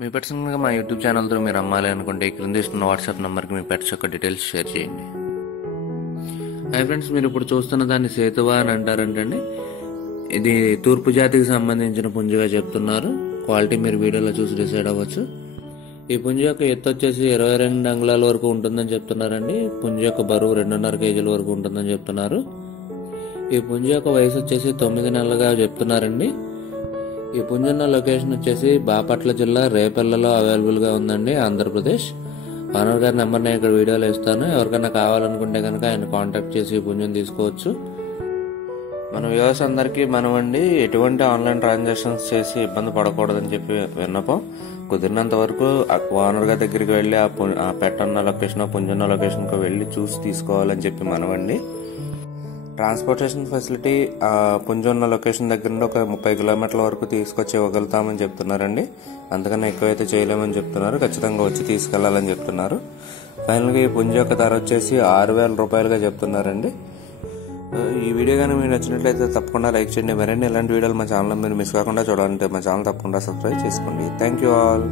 మీ పర్సనల్గా మా యూట్యూబ్ ఛానల్తో మీరు అమ్మాలి అనుకుంటే క్రింద ఇస్తున్న వాట్సాప్ నెంబర్కి మీ పెట్స్ యొక్క డీటెయిల్స్ షేర్ చేయండి. హై ఫ్రెండ్స్, మీరు ఇప్పుడు చూస్తున్న దాన్ని సేతువా అని అంటారంటండి. ఇది తూర్పు జాతికి సంబంధించిన పుంజుగా చెప్తున్నారు. క్వాలిటీ మీరు వీడియోలో చూసి డిసైడ్ అవ్వచ్చు. ఈ పుంజు యొక్క ఎత్తు వచ్చేసి 22 అంగుళాల వరకు ఉంటుందని చెప్తున్నారండి. పుంజు యొక్క బరువు 2.5 కేజీల వరకు ఉంటుందని చెప్తున్నారు. ఈ పుంజు యొక్క వయసు వచ్చేసి 9 నెలలుగా చెప్తున్నారండి. ఈ పుంజున్న లొకేషన్ వచ్చేసి బాపట్ల జిల్లా రేపల్లలో అవైలబుల్గా ఉందండి, ఆంధ్రప్రదేశ్. ఓనర్ గారి నెంబర్ నేను ఇక్కడ వీడియోలో ఇస్తాను. ఎవరికైనా కావాలనుకుంటే కనుక ఆయన కాంటాక్ట్ చేసి ఈ పుంజుని తీసుకోవచ్చు. మన వ్యూవర్స్ అందరికీ మనమండి ఎటువంటి ఆన్లైన్ ట్రాన్సాక్షన్స్ చేసి ఇబ్బంది పడకూడదని చెప్పి విన్నపం. కుదిరినంత వరకు ఓనర్ గారి దగ్గరికి వెళ్ళి ఆ పెట్ ఉన్న లొకేషన్ పుంజున్న లొకేషన్కి వెళ్ళి చూసి తీసుకోవాలని చెప్పి మనమండి. ట్రాన్స్పోర్టేషన్ ఫెసిలిటీ పుంజున్న లొకేషన్ దగ్గర నుండి ఒక 30 కిలోమీటర్ల వరకు తీసుకొచ్చి ఇవ్వగలుగుతామని చెప్తున్నారండి. అంతకన్నా ఎక్కువైతే చేయలేమని చెప్తున్నారు. ఖచ్చితంగా వచ్చి తీసుకెళ్లాలని చెప్తున్నారు. ఫైనల్గా ఈ పుంజు యొక్క ధర వచ్చేసి 6,000 రూపాయలుగా చెప్తున్నారండి. ఈ వీడియో కానీ మీకు నచ్చినట్లయితే తప్పకుండా లైక్ చేయండి. మరిన్ని ఇలాంటి వీడియోలు మా ఛానల్ మీరు మిస్ కాకుండా చూడాలంటే మా ఛానల్ తప్పకుండా సబ్స్క్రైబ్ చేసుకోండి. Thank you all.